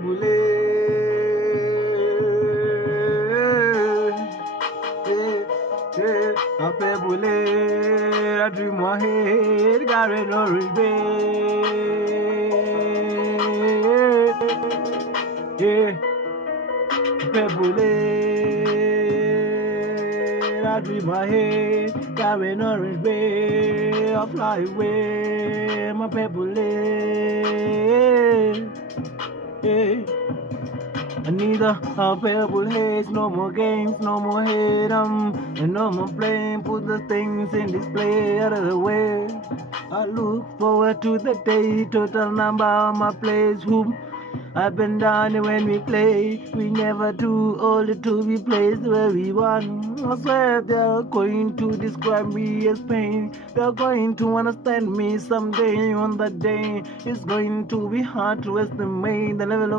Bule, ape bule, I dream my head, got it no regret. Ape bule, I dream my head, carry no regret. I fly away, my pebble. I need a pebble haze, no more games, no more hate, and no more playing. Put the things in display out of the way. I look forward to the day, total number on my plays. Whoop, up and down when we play. We never too old to be placed where we want. I swear they're going to describe me as pain. They're going to understand me someday. On that day, it's going to be hard to estimate the level of